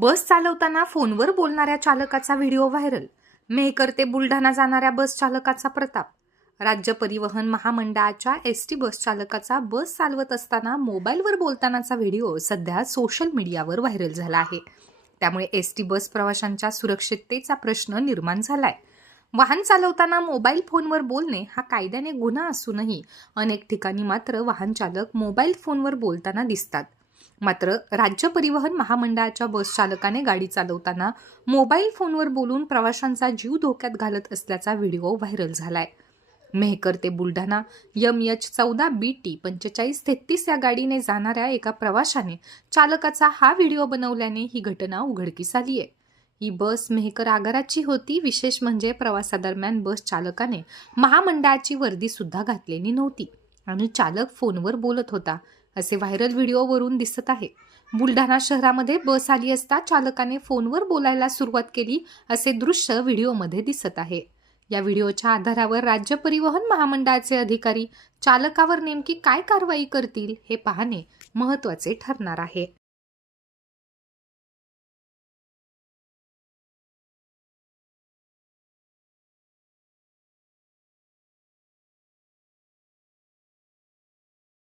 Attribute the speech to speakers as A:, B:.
A: बस चालवताना फोनवर बोलणाऱ्या चालकाचा व्हिडिओ व्हायरल. मेहकर ते बुलढाणा जाणाऱ्या बस चालकाचा प्रताप. राज्य परिवहन महामंडळाच्या एस टी बस चालकाचा बस चालवत असताना मोबाईलवर बोलतानाचा व्हिडिओ सध्या सोशल मीडियावर व्हायरल झाला आहे. त्यामुळे एस टी बस प्रवाशांच्या सुरक्षिततेचा प्रश्न निर्माण झालाय. वाहन चालवताना मोबाईल फोनवर बोलणे हा कायद्याने गुन्हा असूनही अनेक ठिकाणी मात्र वाहन चालक मोबाईल फोनवर बोलताना दिसतात. मात्र राज्य परिवहन महामंडळाच्या बस चालकाने गाडी चालवताना मोबाईल फोनवर बोलून प्रवाशांचा जीव धोक्यात घालत असल्याचा व्हिडिओ व्हायरल झालाय. मेहकर ते बुलढाणा यम एच चौदा बी टी पंचेचाळीस तेहतीस या गाडीने जाणाऱ्या एका प्रवाशाने चालकाचा हा व्हिडिओ बनवल्याने ही घटना उघडकीस आली आहे. ही बस मेहकर आगाराची होती विशेष म्हणजे प्रवासादरम्यान बस चालकाने महामंडळाची वर्दी सुद्धा घातलेली नव्हती आणि चालक फोनवर बोलत होता असे व्हायरल व्हिडिओवरून दिसत आहे. बुलढाणा शहरामध्ये बस आली असता चालकाने फोनवर बोलायला सुरुवात केली असे दृश्य व्हिडिओमध्ये दिसत आहे. या व्हिडिओच्या आधारावर राज्य परिवहन महामंडळाचे अधिकारी चालकावर नेमकी काय कारवाई करतील हे पाहणे महत्त्वाचे ठरणार आहे.